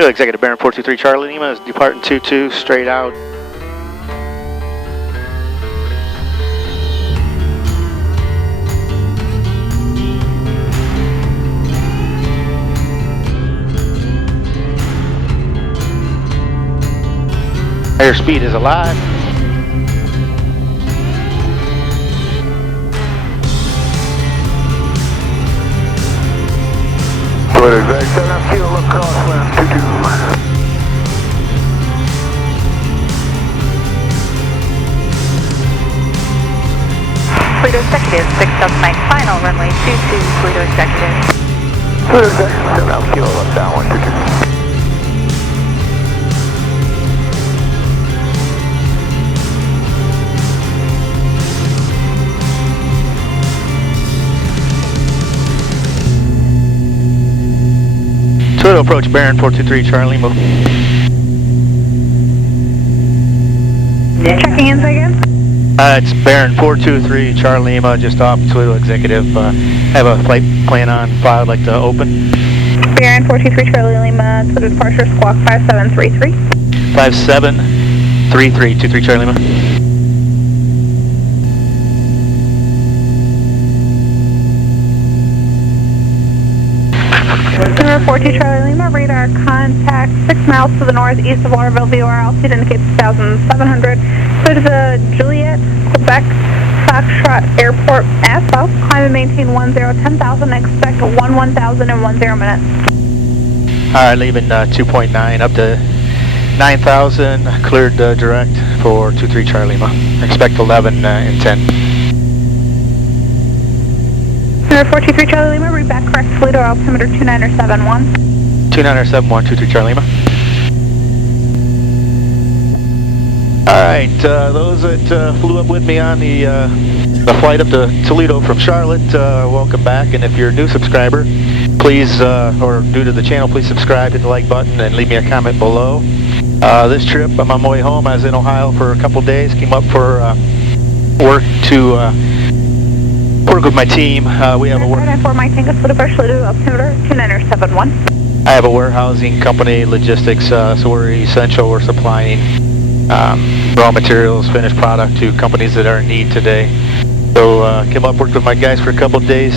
Toledo Executive Baron 423 Charlie Lima is departing 22 straight out. Airspeed is alive. Toledo Executive, fuel up crosswind 22. Toledo Executive, 679 final, runway 22, Toledo Executive. Toledo Executive, now fuel up downwind 22. Toledo approach Baron 423 Charlie Lima. Checking in again. It's Baron 423 Charlie Lima, just off Toledo Executive. Have a flight plan on file I'd like to open. Baron 423 Charlie Lima, Toledo departure squawk 5733. 5733, 23 Charlie Lima. Number 42 Charlie Lima, radar contact 6 miles to the northeast of Waterville, VOR altitude indicates 2,700. So to the Juliet, Quebec, Foxtrot Airport, south, climb and maintain 10,000, expect 10,000 in 10 minutes. Alright, leaving 2.9 up to 9,000, cleared direct for 23 Charlie Lima. Expect 11 in 10. Number 423 Charlie Lima, read back correct Toledo altimeter 2971. 2971, 23 Charlie Lima. Alright, those that flew up with me on the flight up to Toledo from Charlotte, welcome back. And if you're a new subscriber, please, or new to the channel, please subscribe, hit the like button, and leave me a comment below. This trip, I'm on my way home. I was in Ohio for a couple days, came up for work to work with my team. We have a I have a warehousing company, logistics, so we're essential. We're supplying raw materials, finished product to companies that are in need today. So came up, worked with my guys for a couple of days,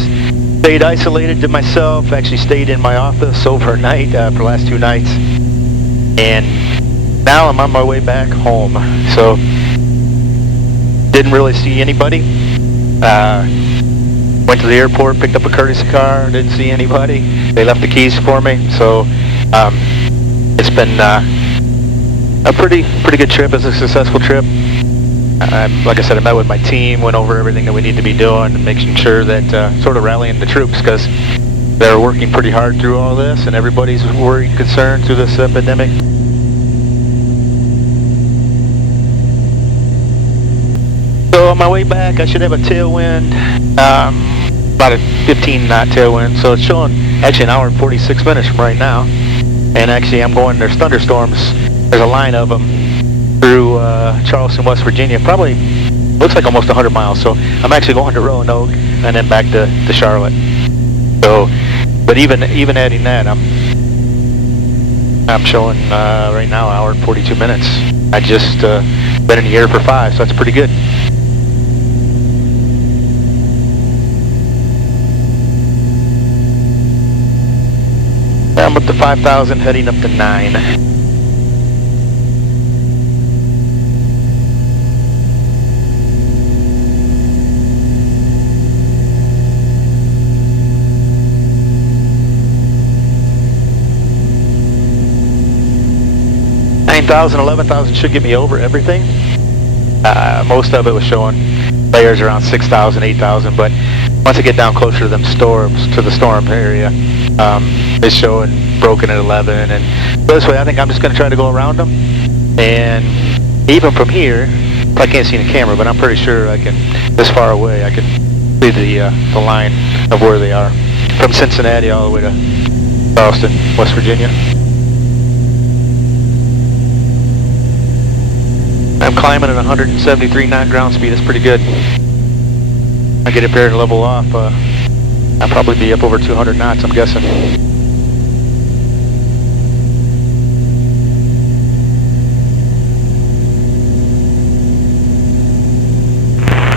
stayed isolated to myself, actually stayed in my office overnight for the last 2 nights, and now I'm on my way back home. So didn't really see anybody. Went to the airport, picked up a courtesy car, didn't see anybody. They left the keys for me, so it's been a pretty good trip. It's a successful trip. Like I said, I met with my team, went over everything that we need to be doing, and making sure that sort of rallying the troops, because they're working pretty hard through all this, and everybody's worried and concerned through this epidemic. So on my way back, I should have a tailwind, about a 15-knot tailwind. So it's showing actually 1 hour and 46 minutes from right now. And actually, I'm going. There's thunderstorms. There's a line of them through Charleston, West Virginia. Probably looks like almost 100 miles. So I'm actually going to Roanoke and then back to Charlotte. So, but even adding that, I'm showing right now 1 hour and 42 minutes. I just been in the air for 5, so that's pretty good. I'm up to 5,000, heading up to 9. $9,000, $11,000 should get me over everything. Most of it was showing layers around 6,000, 8,000, but once I get down closer to them storms, to the storm area, it's showing broken at 11. And this way, I think I'm just going to try to go around them. And even from here, I can't see the camera, but I'm pretty sure I can, this far away, I can see the line of where they are. From Cincinnati all the way to Charleston, West Virginia. I'm climbing at 173 knot ground speed. That's pretty good. I get up here and level off. I'll probably be up over 200 knots, I'm guessing.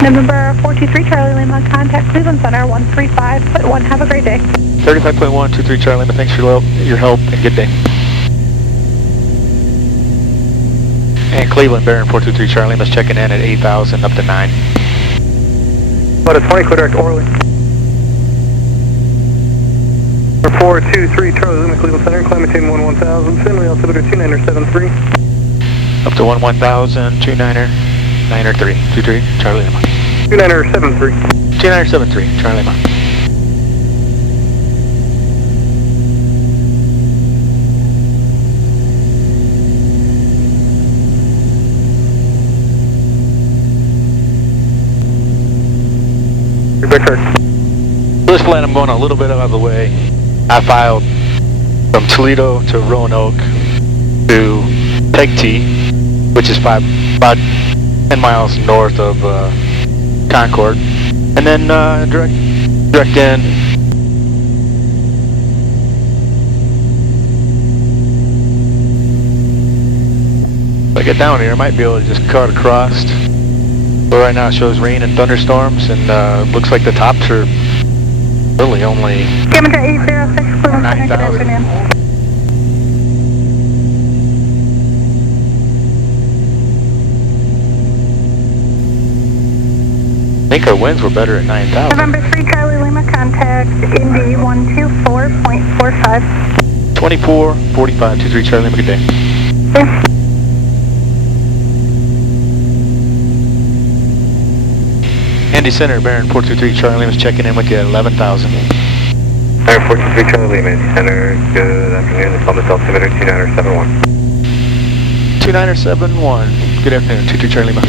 November 423 Charlie Lima, contact Cleveland Center 135.1. Have a great day. 35.1, 23 Charlie Lima, thanks for your help and good day. And Cleveland, Baron 423 Charlie Lima's checking in at 8,000 up to 9. But it's 20, clear direct Orly. 423 Charlie Lima, Cleveland Center, climate change 1000, Finley altimeter 2973. Up to 11,000, 29er, 9er3, 23 Charlie Lima. 2973. 2973 Charlie Lima. This flight I'm going a little bit out of the way. I filed from Toledo to Roanoke to Peg T, which is about 10 miles north of Concord, and then direct in. If I get down here, I might be able to just cut across. But right now it shows rain and thunderstorms, and looks like the tops are really only Diameter 806, Cleveland Center, good 9,000. afternoon. I think our winds were better at 9,000. November 3 Charlie Lima, contact Indy 124.45. 2445, 23 Charlie Lima, good day. Okay. Andy Center, Baron 423 Charlie Lima's checking in with you at 11,000. Baron 423 Charlie Lima, Andy Center, good afternoon, it's on the altimeter 2971. 2971, good afternoon, 23 Charlie Lima.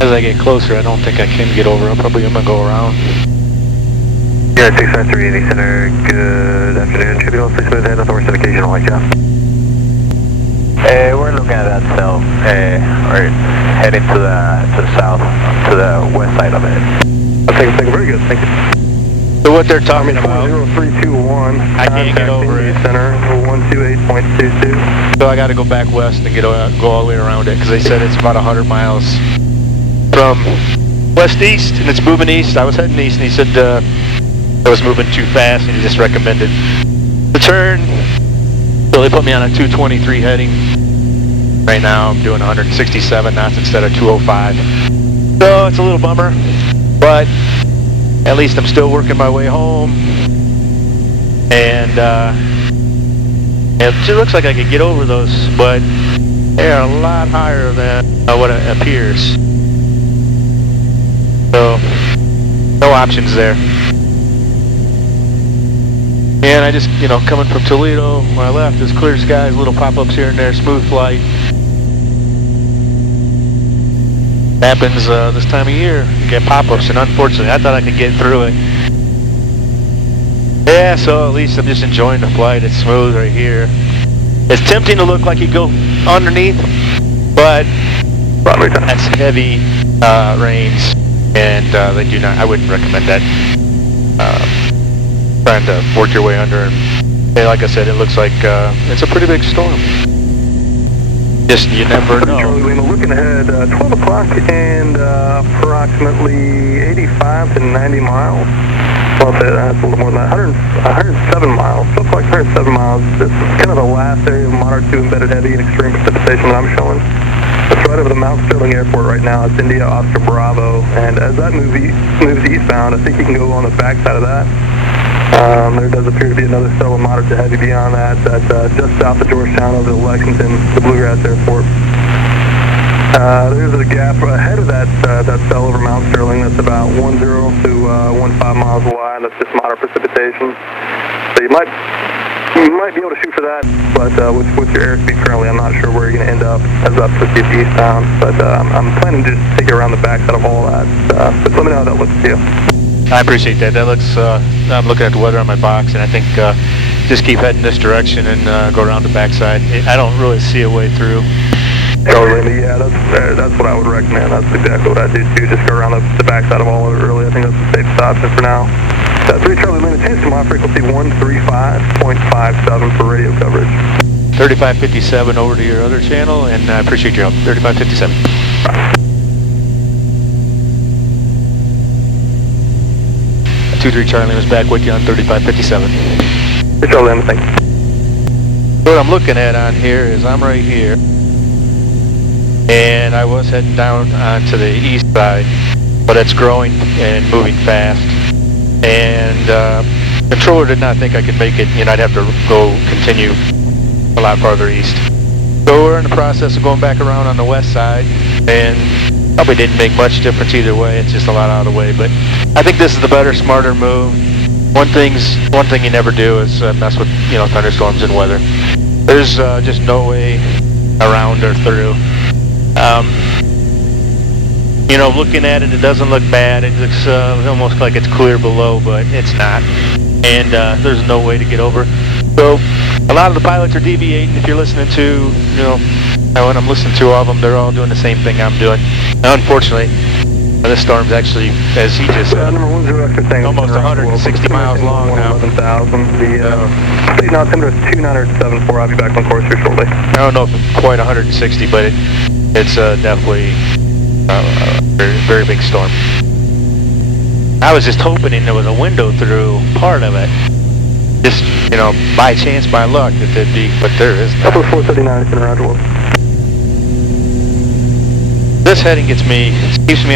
As I get closer, I don't think I can get over. I'm probably going to go around. Yeah, 693 Andy Center, good afternoon, should be on 6 minutes ahead of North occasional like that. We're looking at that cell. We're heading to the south, to the west side of it. Okay, very good, thank you. So what they're talking about, 40321, I can't get over it. Center, 128.22. So I got to go back west and go all the way around it, because they said it's about 100 miles from west east, and it's moving east. I was heading east, and he said I was moving too fast, and he just recommended the turn. So they put me on a 223 heading. Right now I'm doing 167 knots instead of 205. So it's a little bummer, but at least I'm still working my way home. And it just looks like I could get over those, but they're a lot higher than what it appears. So no options there. And I just, coming from Toledo, when I left, there's clear skies, little pop-ups here and there, smooth flight. Happens this time of year, you get pop-ups, and unfortunately, I thought I could get through it. Yeah, so at least I'm just enjoying the flight. It's smooth right here. It's tempting to look like you go underneath, but that's heavy rains, and they do not. I wouldn't recommend that. Trying to work your way under, and like I said, it looks like it's a pretty big storm. Just you never know. Charlie Lima, looking ahead, 12 o'clock and approximately 85 to 90 miles. Well, that's a little more than that, 107 miles. So it's like 107 miles. This is kind of the last area of moderate to embedded heavy and extreme precipitation that I'm showing. It's right over the Mount Sterling Airport right now. It's India Oscar Bravo, and as that moves eastbound, I think you can go on the backside of that. There does appear to be another cell of moderate to heavy beyond that. That's just south of Georgetown over to Lexington, the Bluegrass Airport. There's a gap ahead of that cell over Mount Sterling that's about 10 to 15 miles wide. That's just moderate precipitation. So you might be able to shoot for that, but with your airspeed currently, I'm not sure where you're going to end up as that proceeds eastbound. But I'm planning to just take it around the backside of all that. But let me know how that looks to you. I appreciate that. That looks, I'm looking at the weather on my box, and I think just keep heading this direction and go around the backside. I don't really see a way through. Oh, really? Yeah, that's what I would recommend. That's exactly what I do too. Just go around the backside of all of it, really. I think that's the safest option for now. 3 Charlie Lima, change to my frequency 135.57 for radio coverage. 3557 over to your other channel, and I appreciate your help. 3557. 23 Charlie was back with you on 3557. Control them, thanks. What I'm looking at on here is I'm right here, and I was heading down onto the east side, but it's growing and moving fast, and controller did not think I could make it. I'd have to go continue a lot farther east. So we're in the process of going back around on the west side, and probably didn't make much difference either way. It's just a lot out of the way, but I think this is the better, smarter move. One thing you never do is mess with thunderstorms and weather. There's just no way around or through. Looking at it, it doesn't look bad. It looks almost like it's clear below, but it's not. And there's no way to get over. So a lot of the pilots are deviating. If you're listening to, when I'm listening to all of them, they're all doing the same thing I'm doing. Now, unfortunately, this storm's actually, as he just said, almost 160 miles long now. 11,000. The state altimeter is 2974. I'll be back on course here shortly. I don't know if it's quite 160, but it's definitely a very, very big storm. I was just hoping there was a window through part of it. Just, by chance, by luck, that there'd be, but there is not. Upper 439 is in Roger. This heading keeps me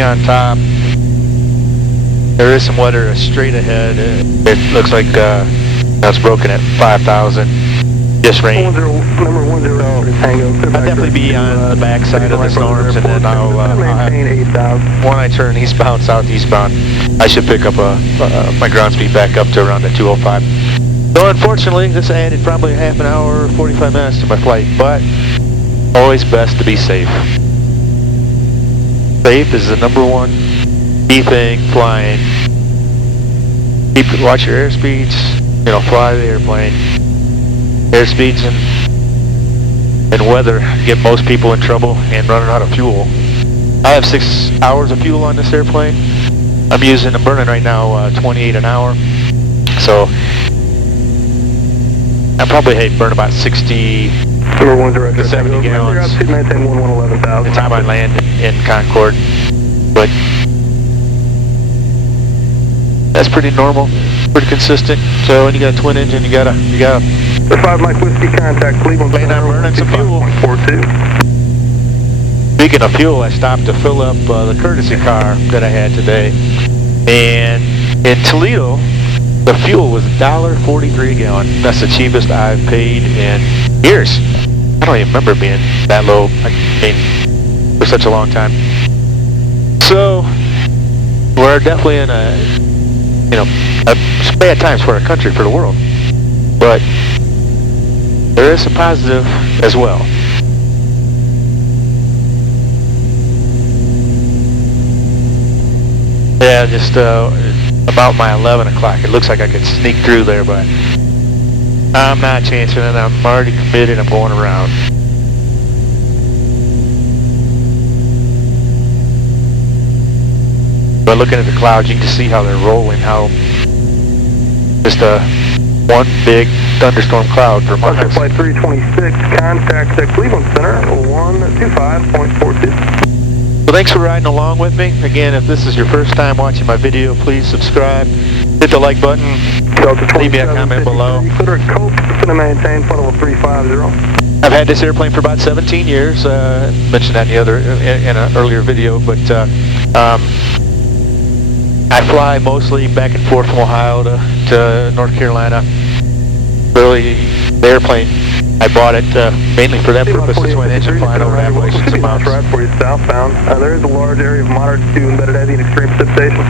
on top. There is some weather straight ahead. It looks like that's broken at 5,000. Just rain. Number 10 Tango. I'll definitely be on the back side of the storms, and then I'll have, when I turn eastbound, southeastbound, I should pick up my ground speed back up to around the 205. So unfortunately, this added probably a half an hour or 45 minutes to my flight, but always best to be safe. Safe is the number one key thing flying. Watch your airspeeds, fly the airplane. Airspeeds and weather get most people in trouble and running out of fuel. I have 6 hours of fuel on this airplane. I'm burning right now 28 an hour. So I probably burn about 60 to 70 gallons by the time I land in Concord. But that's pretty normal, pretty consistent. So when you got a twin engine, you got 5 Mike Whiskey contact Cleveland. Man, I'm burning some fuel. 42. Speaking of fuel, I stopped to fill up the courtesy car that I had today, and in Toledo, the fuel was $1.43 a gallon. That's the cheapest I've paid in years. I don't even remember being that low. For such a long time. So we're definitely in a bad times for our country, for the world. But there is some positive as well. Yeah, just about my 11 o'clock. It looks like I could sneak through there, but I'm not chancing it. I'm already committed. I'm going around. But looking at the clouds, you can just see how they're rolling, how just one big thunderstorm cloud for miles. Flight 326, contact Cleveland Center, 125.42. Well, thanks for riding along with me. Again, if this is your first time watching my video, please subscribe, hit the like button, leave me a comment below. Consider Cope, going to maintain flight level 350. I've had this airplane for about 17 years. I mentioned that in an earlier video, but I fly mostly back and forth from Ohio to North Carolina. Really, the airplane, I bought it mainly for that purpose, to twin engine flying over Appalachians and mountains. Right for you southbound. There is a large area of moderate to embedded eddy and extreme precipitation.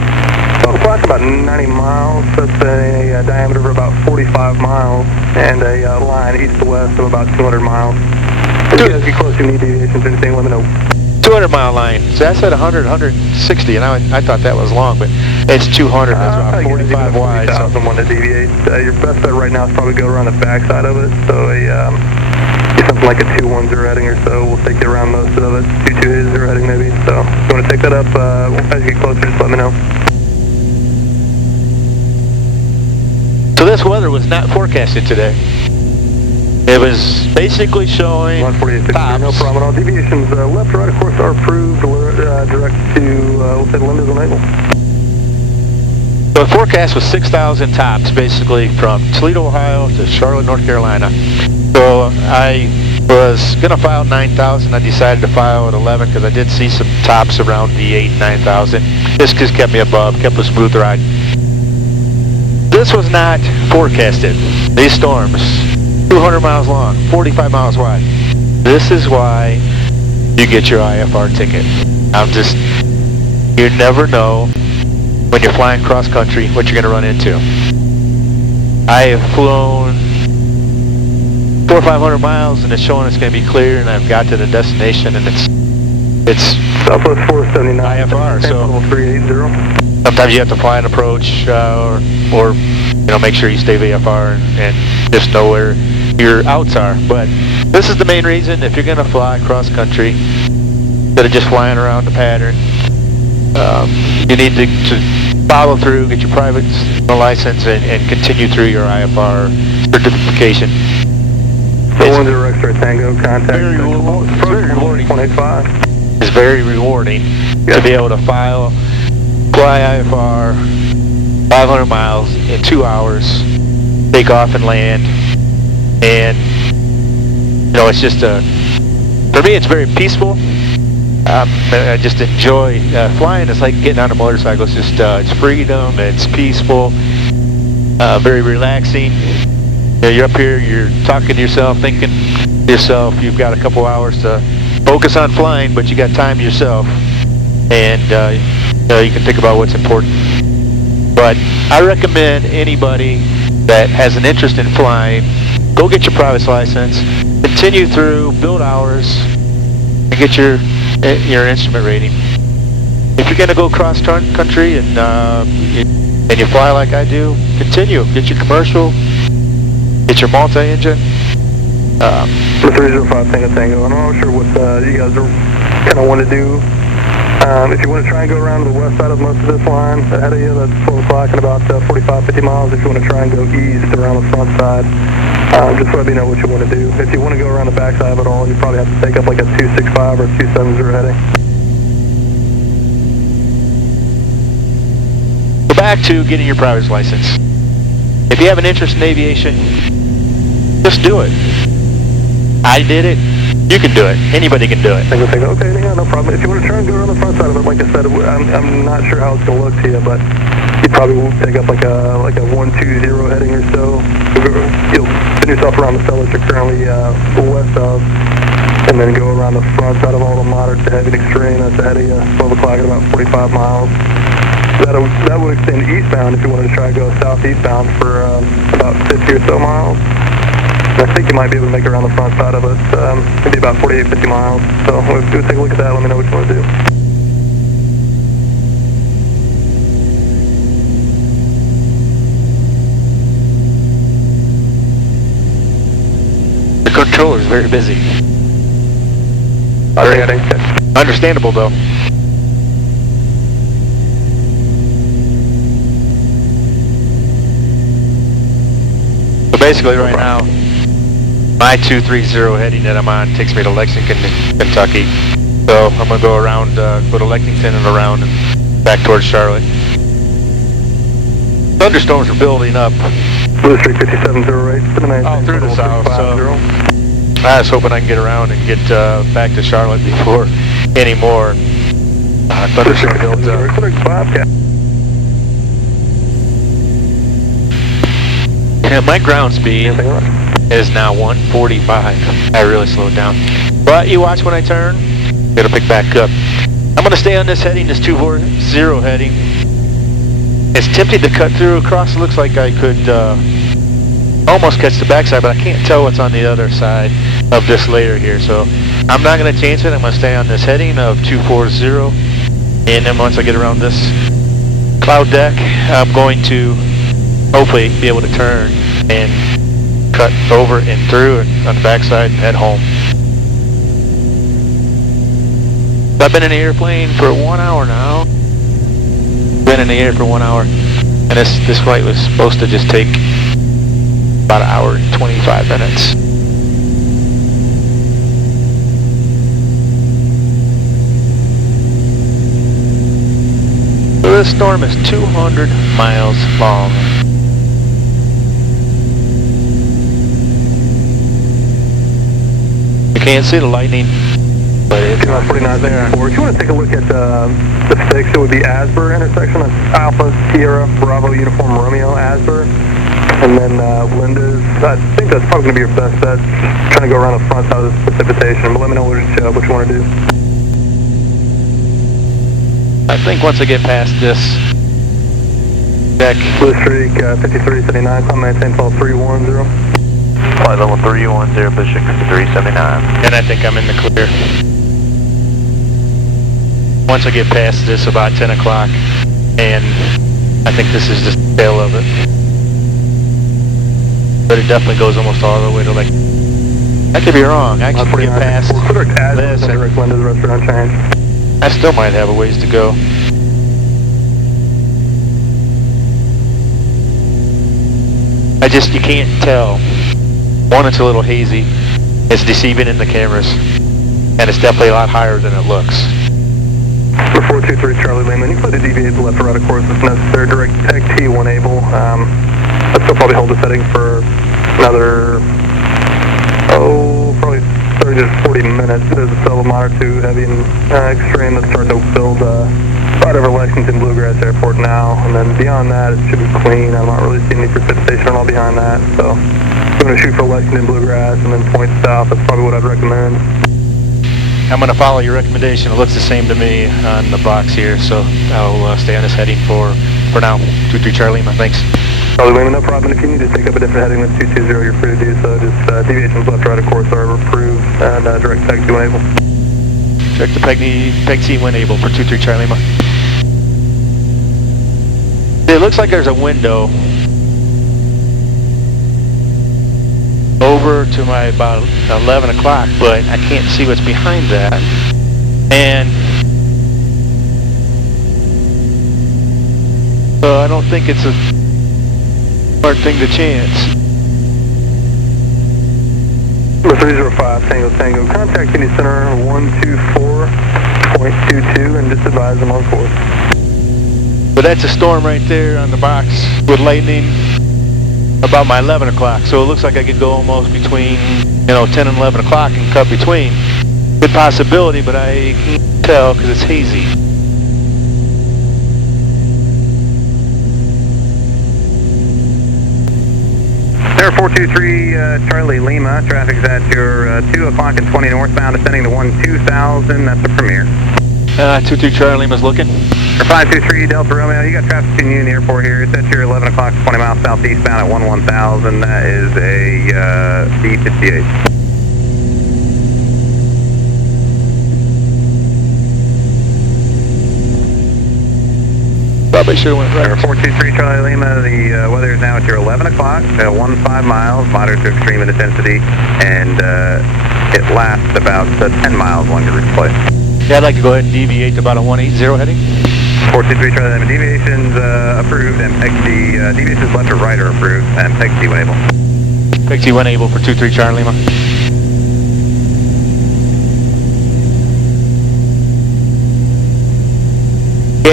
So the flight's about 90 miles. That's a diameter of about 45 miles and a line east to west of about 200 miles. If you guys get close to any deviations, anything, let me know. 200-mile line. See, I said 100, 160, and I thought that was long, but it's 200. That's about 45 wide. So. One to deviate. Your best bet right now is probably go around the backside of it. So something like a 210 heading or so will take you around most of it. 228 heading maybe. So if you want to take that up, as you get closer, just let me know. So this weather was not forecasted today. It was basically showing tops. No problem at all. Deviations left or right, of course, are approved. Direct to, we'll say, Linda's and Naval. So the forecast was 6,000 tops, basically from Toledo, Ohio to Charlotte, North Carolina. So I was going to file 9,000. I decided to file at 11 because I did see some tops around the 8,000, 9,000. This just kept me above, kept a smooth ride. This was not forecasted. These storms, 200 miles long, 45 miles wide. This is why you get your IFR ticket. You never know when you're flying cross country what you're going to run into. I have flown 400 or 500 miles and it's showing it's going to be clear, and I've got to the destination and it's Southwest 479 IFR. So 380. sometimes you have to fly an approach or make sure you stay VFR and just know where your outs are. But this is the main reason. If you're going to fly cross country instead of just flying around the pattern, you need to follow through, get your private license, and continue through your IFR certification. So 10 X-ray Tango, contact. Very rewarding. 185. It's very rewarding to be able to fly IFR 500 miles in 2 hours, take off and land, and it's just for me it's very peaceful. I just enjoy flying. It's like getting on a motorcycle. It's just it's freedom. It's peaceful. Very relaxing. You're up here. You're talking to yourself, thinking to yourself. You've got a couple hours to focus on flying, but you got time to yourself, and you can think about what's important. But I recommend anybody that has an interest in flying, go get your private license, continue through, build hours, and get your instrument rating. If you're going to go cross country and you fly like I do, continue. Get your commercial, get your multi-engine. The 305 Tango. I'm not sure what you guys are kind of want to do. If you want to try and go around to the west side of most of this line ahead of you, that's 12 o'clock in about 45, 50 miles. If you want to try and go east around the front side, just let me know what you want to do. If you want to go around the back side of it all, you probably have to take up like a 265 or 270 heading. Go back to getting your private license. If you have an interest in aviation, just do it. I did it. You can do it. Anybody can do it. I would think, okay, yeah, no problem. If you want to try and go around the front side of it, like I said, I'm not sure how it's going to look to you, but you probably will take up like a 120 heading or so. You'll spin yourself around the cell that you're currently west of, and then go around the front side of all the moderate to heavy extreme. That's ahead of you, 12 o'clock at about 45 miles. That would extend eastbound if you wanted to try to go southeastbound for about 50 or so miles. I think you might be able to make it around the front side of it. Maybe about 48, 50 miles. So we'll take a look at that. Let me know what you want to do. The controller's very busy. Understandable though. So basically right now, my 230 heading that I'm on takes me to Lexington, Kentucky. So I'm going to go around, go to Lexington and around and back towards Charlotte. Thunderstorms are building up. Blue Street 5708. All through the south. So I was hoping I can get around and get back to Charlotte before any more thunderstorm builds up. Yeah, my ground speed is now 145. I really slowed down. But you watch when I turn, it'll pick back up. I'm going to stay on this heading, this 240 heading. It's tempting to cut through across. It looks like I could almost catch the backside, but I can't tell what's on the other side of this layer here. So I'm not going to change it. I'm going to stay on this heading of 240. And then once I get around this cloud deck, I'm going to hopefully be able to turn and cut over and through and on the backside and head home. I've been in the airplane for 1 hour now. Been in the air for 1 hour, and this flight was supposed to just take about an hour and 25 minutes. This storm is 200 miles long. You can't see the lightning, but it's pretty nice there. If you want to take a look at the stakes, it would be Asbury intersection. That's Alpha Sierra Bravo Uniform Romeo Asbury. And then Linda's, I think that's probably going to be your best bet. Just trying to go around the front side of this precipitation, but let me know what you want to do. I think once I get past this deck. Blue Streak 5379, climb maintain 12310. Flight level 310, Bishop 379. And I think I'm in the clear. Once I get past this about 10 o'clock, and I think this is just the tail of it. But it definitely goes almost all the way to like, I could be wrong, I could get past this. Direct Linda's restaurant change. I still might have a ways to go. You can't tell. One, it's a little hazy. It's deceiving in the cameras. And it's definitely a lot higher than it looks. 423 Charlie Lehman, you can play the deviate to left or right, of course, if necessary. Direct tech T1 able. I'd still probably hold the setting for another, probably 30 to 40 minutes. There's a cell of moderate to heavy and extreme that's starting to build right over Lexington Bluegrass Airport now. And then beyond that, it should be clean. I'm not really seeing any precipitation all behind that. So I'm going to shoot for Lexington Bluegrass and then point south. That's probably what I'd recommend. I'm going to follow your recommendation. It looks the same to me on the box here, so I'll stay on this heading for now. 23 Charlie Lima, thanks. Charlie Lima, no problem. If you need to take up a different heading than 220, you're free to do so. Just deviations left, right, of course, are approved, and direct tech T1 able. Direct to Peg T1 able for 23 Charlie Lima. It looks like there's a window over to my about 11 o'clock, but I can't see what's behind that. And so I don't think it's a smart thing to chance. Number 305, Tango. Contact Indy Center 124.22 and just advise them on course. But that's a storm right there on the box with lightning about my 11 o'clock. So it looks like I could go almost between, 10 and 11 o'clock and cut between. Good possibility, but I can't tell because it's hazy. Air 423 Charlie Lima, traffic's at your 2 o'clock and 20 northbound, ascending to 12000, that's the Premier. 23 Charlie Lima's looking. Air 523 Delta Romeo, you got traffic between you and the airport here. It's at your 11 o'clock, 20 miles southeastbound at 1000, that is a D58. Probably should have went right. Air 423 Charlie Lima, the weather is now at your 11 o'clock, 15 miles, moderate to extreme in intensity, and it lasts about 10 miles along your route flight. Yeah, I'd like to go ahead and deviate to about a 180 heading. 423 Charlie Lima, deviations approved, and deviations left or right are approved, and Peg T1 able. Peg T1 able for 23 Charlie Lima.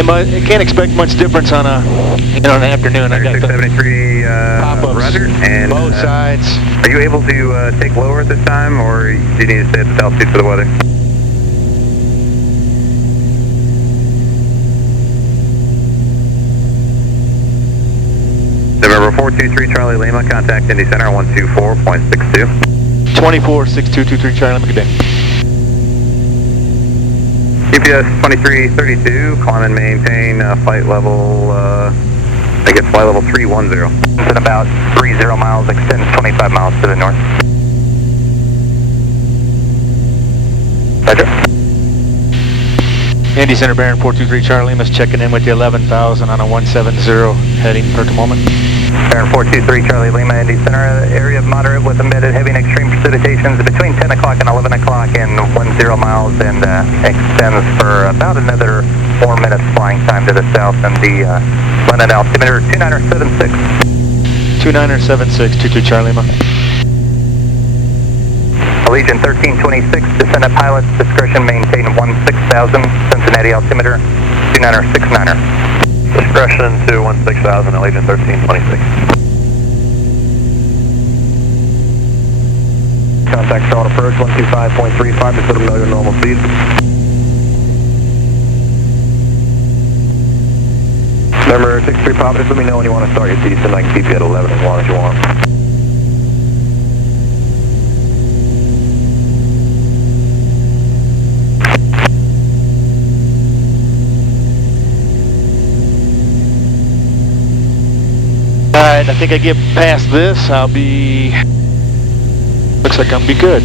I can't expect much difference on an afternoon. I got 673 pop-ups, Roger, and both sides. Are you able to take lower at this time, or do you need to stay at this altitude for the weather? November 423 Charlie Lima, contact Indy Center 124.62. 246223 Charlie Lima, good day. GPS 2332, climb and maintain flight level, flight level 310. It's at about 30 miles, extends 25 miles to the north. Roger. Indy Center Baron 423 Charlie Lima's checking in with the 11,000 on a 170 heading per moment. Baron 423 Charlie Lima, Indy Center, area of moderate with embedded heavy and extreme precipitations between 10 o'clock and 11 o'clock in 10 miles and extends for about another 4 minutes flying time to the south and the London altimeter 2976. 2976, 22 Charlie Lima. Allegiant 1326, descend at pilot's discretion, maintain 16,000, Cincinnati altimeter 2969er. Discretion to 16,000, Allegiant 1326. Contact Charlotte approach 125.35 to 7 million normal speed. Number 63 Pop, just let me know when you want to start your descent. I can keep you at 11 as long as you want. Alright, I think I get past this, I'll be... Looks like I'm be good.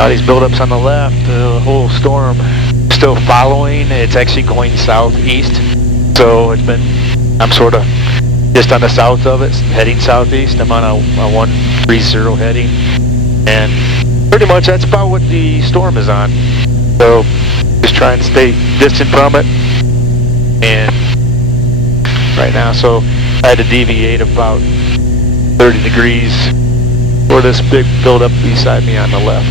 All these buildups on the left, the whole storm still following. It's actually going southeast. So it's been, I'm sort of just on the south of it, heading southeast. I'm on a 130 heading. And pretty much that's about what the storm is on. So just trying to stay distant from it. And right now, so I had to deviate about 30 degrees for this big buildup beside me on the left.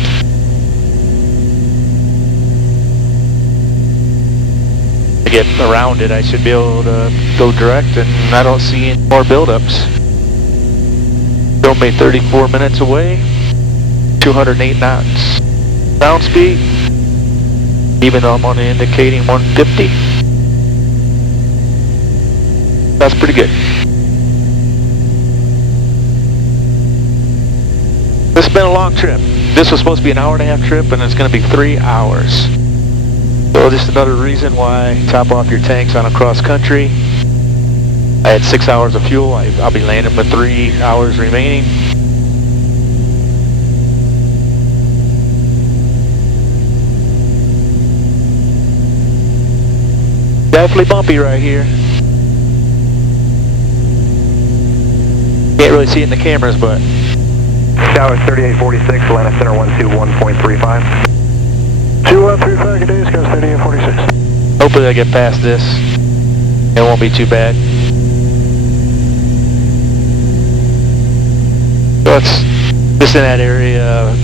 To get around it, I should be able to go direct, and I don't see any more buildups. Still made 34 minutes away, 208 knots. Ground speed, even though I'm only indicating 150. That's pretty good. This has been a long trip. This was supposed to be an hour-and-a-half trip, and it's going to be 3 hours. So just another reason why top off your tanks on a cross-country. I had 6 hours of fuel. I'll be landing with 3 hours remaining. Definitely bumpy right here. Can't really see it in the cameras, but... Tower 3846, Atlanta Center 121.35. 2135, good day, Scott 3846. hopefully I get past this. It won't be too bad. So it's just in that area,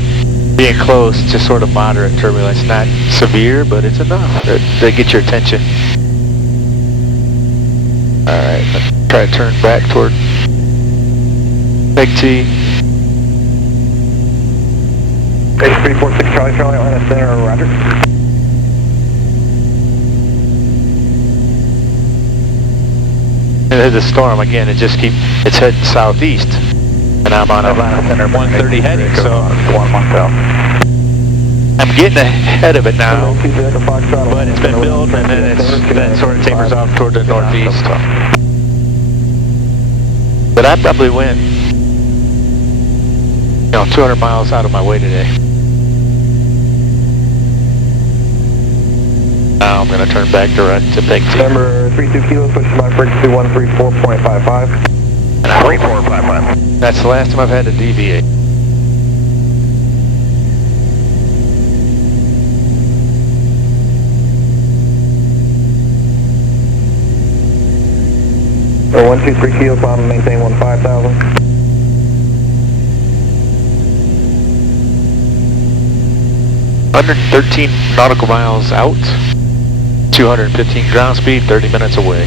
being close, just sort of moderate turbulence. Not severe, but it's enough to get your attention. Alright, let's try to turn back toward Big T. H346 Charlie, Atlanta Center, roger. And there's a storm again, it's heading southeast. And I'm on Atlanta Center 130 heading, so I'm getting ahead of it now. But it's been built and then it sort of tapers off toward the northeast. But I probably went 200 miles out of my way today. Now I'm going to turn back direct to Big T. Number 32 Kilo, switch to my frequency 134.55. 3455. That's the last time I've had to deviate. Or 123 Kilo, climb and maintain 15,000. Under 13 nautical miles out, 215 ground speed, 30 minutes away.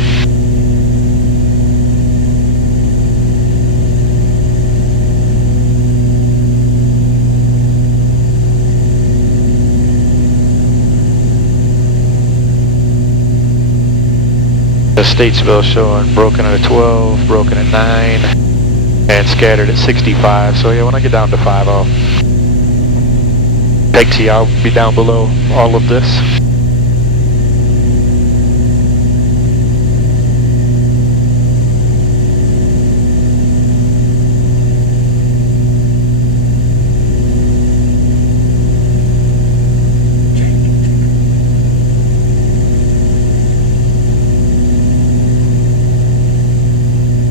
The Statesville showing broken at 12, broken at 9, and scattered at 65. So yeah, when I get down to 5, I'll be down below all of this.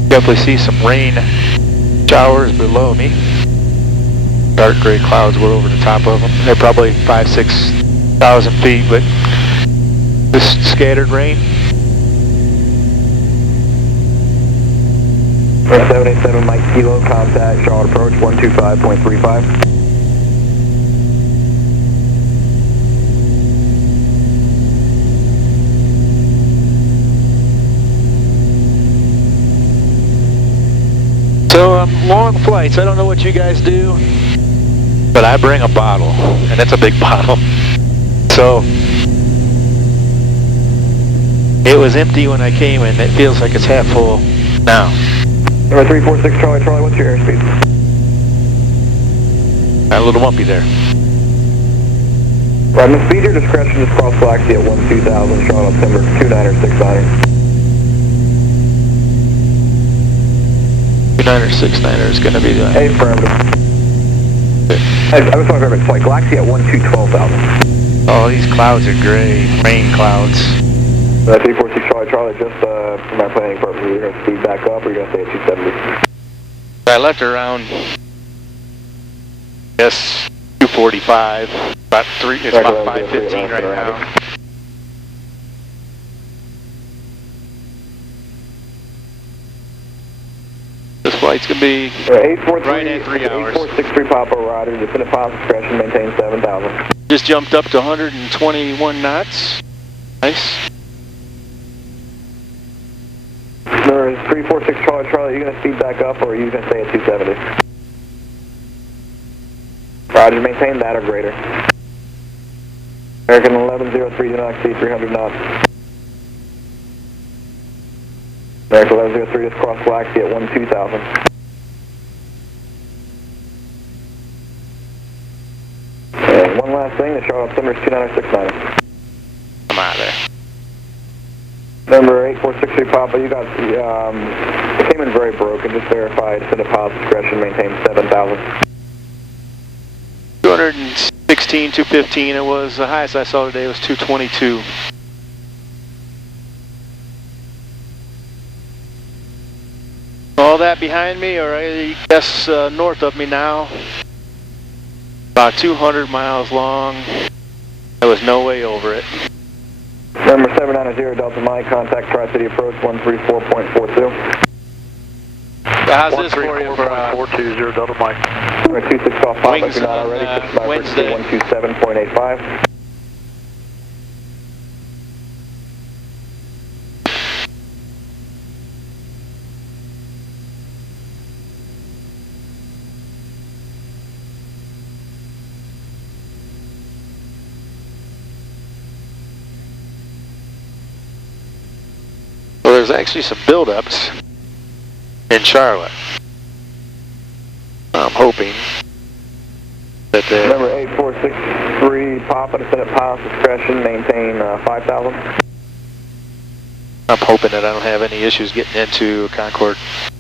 Definitely see some rain showers below me. Dark gray clouds were over the top of them. They're probably 5,000–6,000 feet, but this scattered rain. 787 Mike Kilo, contact Charlotte approach 125.35. long flights. I don't know what you guys do, but I bring a bottle, and it's a big bottle. So it was empty when I came in. It feels like it's half full now. Number 346 Charlie Charlie, what's your airspeed? Got a little bumpy there. Right, Miss Speed, your discretion is cross Galaxy at 12000, Charlotte, September 29er, 69er. 29er, 69er is going to be the... Hey, affirmative. I was talking about flight Galaxy at 12,000. Oh, these clouds are gray. Rain clouds. 346 Charlie Charlie, just for my planning purposes, you're going to speed back up or you're going to stay at 270? I left around, yes, 245. About it's about 5:15 right now. This flight's going to be right at 3 hours. 8463 Papa Rider, definitive pilot discretion, maintain 7,000. Just jumped up to 121 knots. Nice. Number 346 Charlie Charlie, are you going to speed back up or are you going to stay at 270? Roger, maintain that or greater. American 1103, do not exceed 300 knots. American 1103, just cross Galaxy at 12,000. And one last thing, the Charlotte September is 2969. I'm out of there. Number 8463 Papa, you got, it came in very broken, just verified, send a pilot discretion, maintain 7,000. 216, 215 it was. The highest I saw today was 222. All that behind me, or I guess north of me now, about 200 miles long. There was no way over it. Number 790 Delta Mike, contact Tri-City approach 134.42. How's this for you for 420 Delta Mike. Number 26 off Papa, if wings you're not on, already, push by Wednesday. 127.85. Well, there's actually some buildups in Charlotte. I'm hoping that Number 8463 Papa, descendant pilot discretion, maintain 5,000. I'm hoping that I don't have any issues getting into Concord.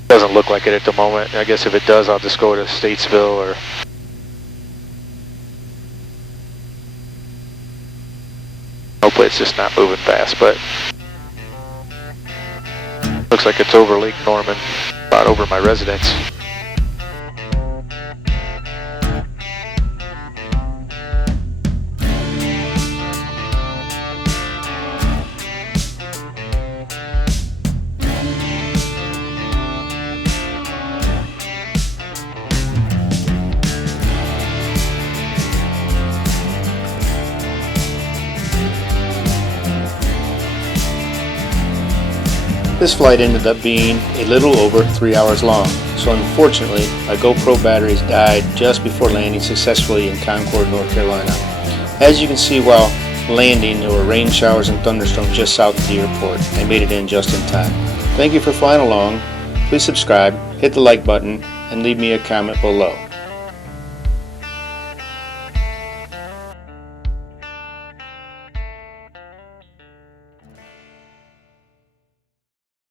Doesn't look like it at the moment. I guess if it does, I'll just go to Statesville or... Hopefully it's just not moving fast, but... Looks like it's over Lake Norman, about over my residence. This flight ended up being a little over 3 hours long, so unfortunately my GoPro batteries died just before landing successfully in Concord, North Carolina. As you can see, while landing there were rain showers and thunderstorms just south of the airport. I made it in just in time. Thank you for flying along. Please subscribe, hit the like button, and leave me a comment below.